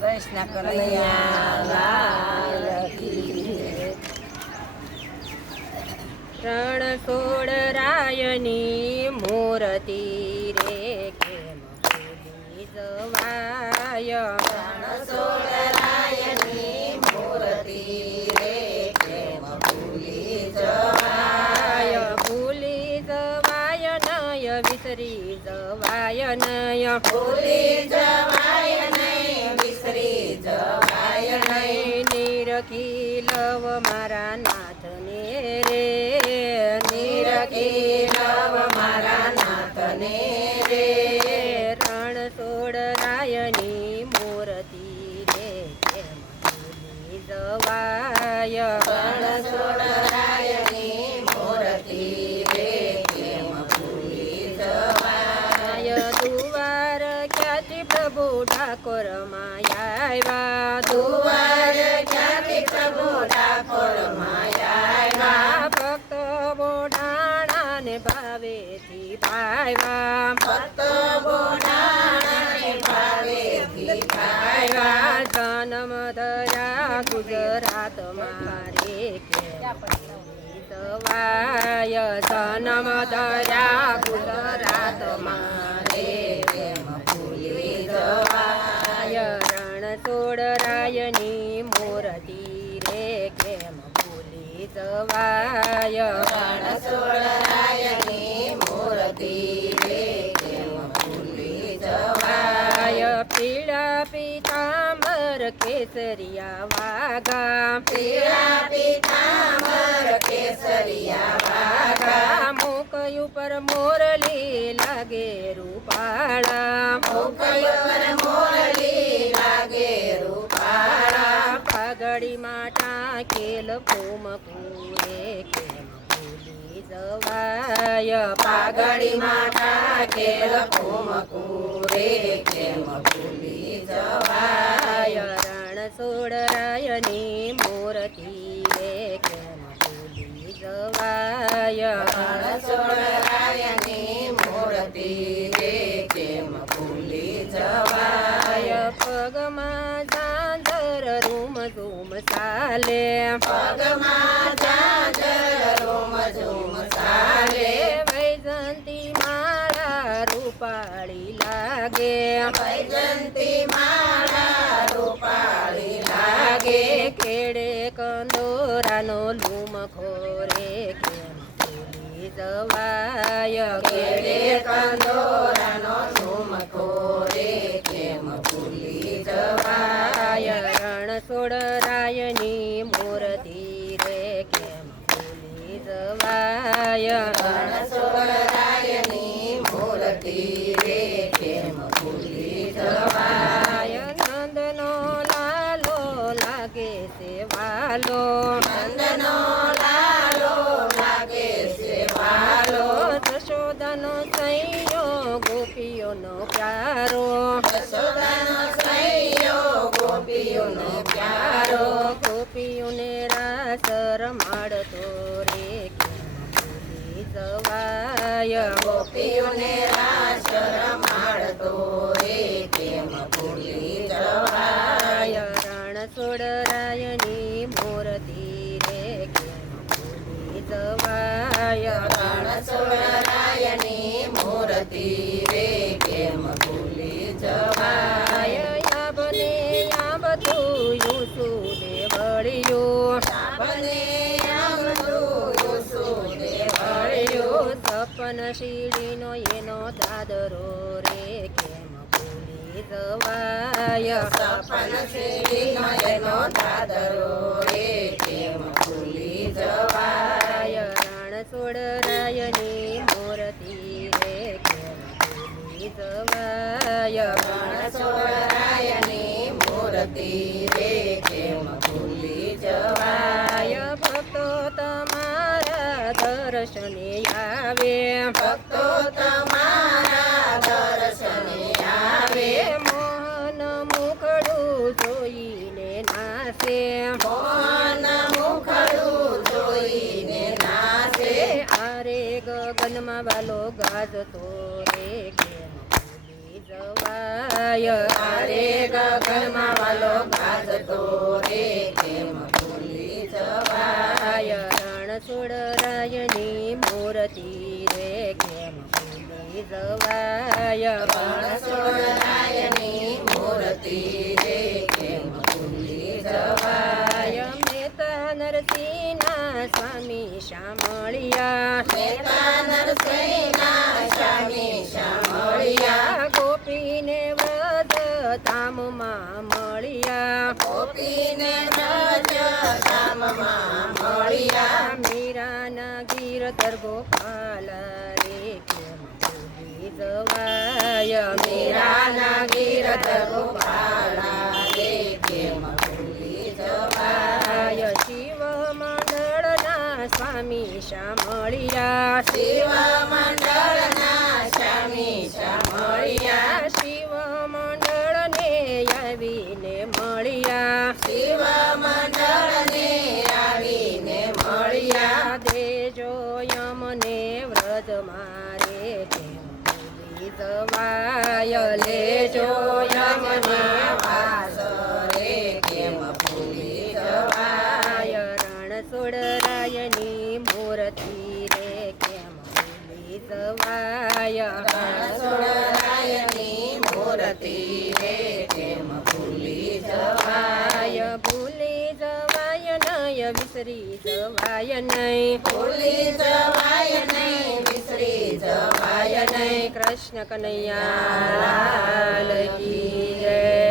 કૃષ્ણ રણ સોળ રાયની મૂર્તિ રે કેમ જવાય? મૂર્તિ રે કેમ ભૂલી જવાય? ભૂલી જવાય નય વિસરી જવાય નય. ભૂલી જવાય નહીં વિસરી જવાય નિરખી લવ મારા નાથને રે. નિરખી લવ ભાવેથી ભાવ્યા ભક્ત બોડાણાને ભાવેથી આવ્યા જન્મ થયા ગુજરાત મારે મૂર્તિ જવાય રણ મૂર્તિ ભૂલી જવાય પીળા પીતાંબર કેસરિયા વાગા પીળા પીતાંબર કેસરિયા વાગા મુખ ઉપર મોરલી લાગે રૂપાળા મુખયર મોરલી જવાય પાઘડી માતા કેલ કુમકુરે, કેમ ભૂલી જવાય? રણ સોળરાયની મૂર્તિ રે, કેમ ભૂલી જવાય? રણ સોળરાયની મૂર્તિ રે, કેમ ભૂલી જવાય? પગમાં ઝાંઝર રૂમ ધૂમ ચાલે. પગમાં વૈજંતી માળા રૂપાળી લાગે કેડે કંદોરાનો લૂમ ખોરે કેમ ભૂલી જવાય? કેડે કંદોરાનો લૂમ ખોરે કેમ ભૂલી જવાય? રણ મૂર્તિ વાલો નંદનો લાલો લાગે છે વાલો જશોદાનો સૈયો ગોપીઓનો પ્યારો યશોદાનો સૈયો ગોપીઓનો પ્યારો. ગોપીઓને રાસ રમાડતો રે સવાય ગોપીઓને રાસ રમાડતો રે કેમ પૂરી સવાય રણ સોડરાયની સપન શીડીનો એનો દાદરો રે કેમ ભૂલી જવાય? સપન શેરીનો એનો દાદરો નાશે અરે ગગનમાં વાલો ગાજતો રે જવાય? અરે ગગનમાં વાલો ગાજતો રે કેમ મૂર્તિ રે કેમ ભૂલી જવાય? મીરાના ગીરધર ગોપાલ રે જવાય મીરાના ગીરધર ગોપાલ રે જવાય શિવ મંડળના સ્વામી શામળિયા શિવ મંડળના સ્વામી શામળિયા વિસરી જવાય નહીં ભૂલી જવાય નહીં વિસરી જવાય નહીં કૃષ્ણ કનૈયા લાલ કી જય